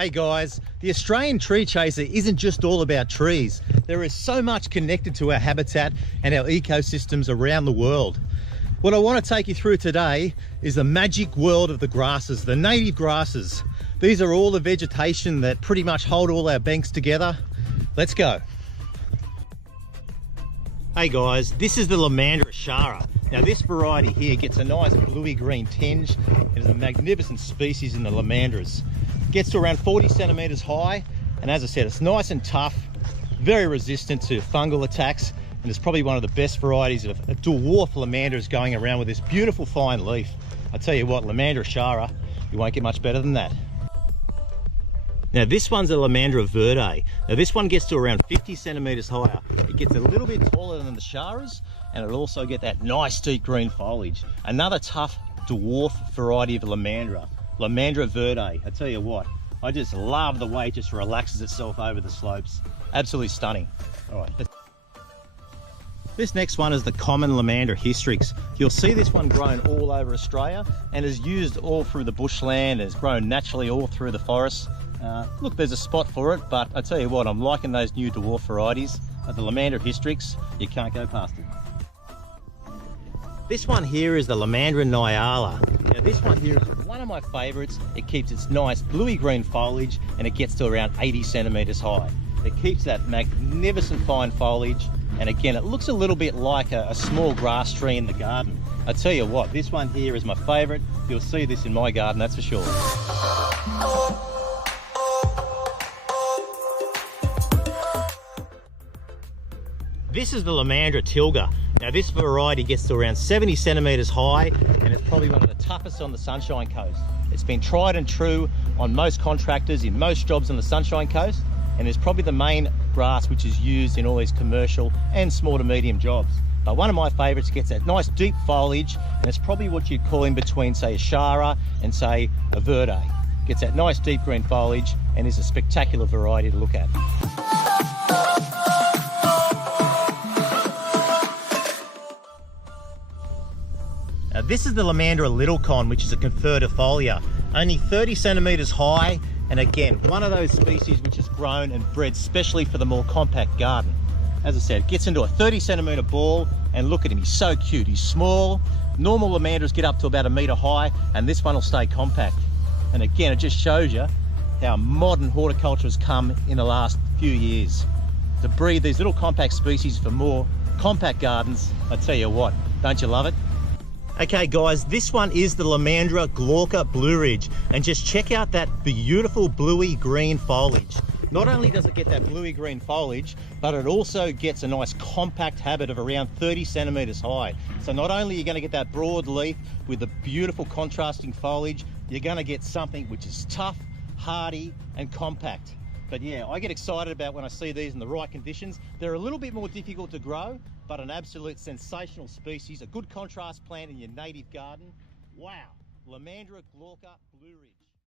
Hey guys, the Australian tree chaser isn't just all about trees. There is so much connected to our habitat and our ecosystems around the world. What I want to take you through today is the magic world of the grasses, the native grasses. These are all the vegetation that pretty much hold all our banks together. Let's go. Hey guys, this is the Lomandra ashara. Now this variety here gets a nice bluey green tinge. It is a magnificent species in the Lomandras. Gets to around 40 centimeters high, and as I said, it's nice and tough, very resistant to fungal attacks, and it's probably one of the best varieties of dwarf Lomandras going around with this beautiful fine leaf. I tell you what, Lomandra ashara, you won't get much better than that. Now this one's a Lomandra verde. Now this one gets to around 50 centimeters higher. It gets a little bit taller than the Sharas, and it'll also get that nice deep green foliage. Another tough dwarf variety of Lomandra, Lomandra verde. I tell you what, I just love the way it just relaxes itself over the slopes. Absolutely stunning. All right. This next one is the common Lomandra hystrix. You'll see this one grown all over Australia and is used all through the bushland. It's grown naturally all through the forests. Look, there's a spot for it, but I tell you what, I'm liking those new dwarf varieties. The Lomandra hystrix, you can't go past it. This one here is the Lomandra nyala. Now this one here is one of my favourites. It keeps its nice bluey green foliage and it gets to around 80 centimetres high. It keeps that magnificent fine foliage, and again it looks a little bit like a small grass tree in the garden. I tell you what, this one here is my favourite. You'll see this in my garden, that's for sure. This is the Lomandra tilga. Now this variety gets to around 70 centimetres high, and it's probably one of the toughest on the Sunshine Coast. It's been tried and true on most contractors in most jobs on the Sunshine Coast, and is probably the main grass which is used in all these commercial and small to medium jobs. But one of my favourites gets that nice deep foliage, and it's probably what you'd call in between say a Shara and say a Verde. Gets that nice deep green foliage and is a spectacular variety to look at. Now this is the Lomandra littlecon, which is a convertifolia, only 30 centimetres high, and again, one of those species which is grown and bred specially for the more compact garden. As I said, it gets into a 30 centimetre ball, and look at him, he's so cute. He's small. Normal Lomandras get up to about 1 metre high, and this one will stay compact. And again, it just shows you how modern horticulture has come in the last few years. To breed these little compact species for more compact gardens, I tell you what, don't you love it? Okay guys, this one is the Lomandra glauca Blue Ridge, and just check out that beautiful bluey green foliage. Not only does it get that bluey green foliage, but it also gets a nice compact habit of around 30 centimetres high. So not only are you going to get that broad leaf with the beautiful contrasting foliage, you're going to get something which is tough, hardy and compact. But yeah, I get excited about when I see these in the right conditions. They're a little bit more difficult to grow, but an absolute sensational species, a good contrast plant in your native garden. Wow, Lomandra glauca Blue Ridge.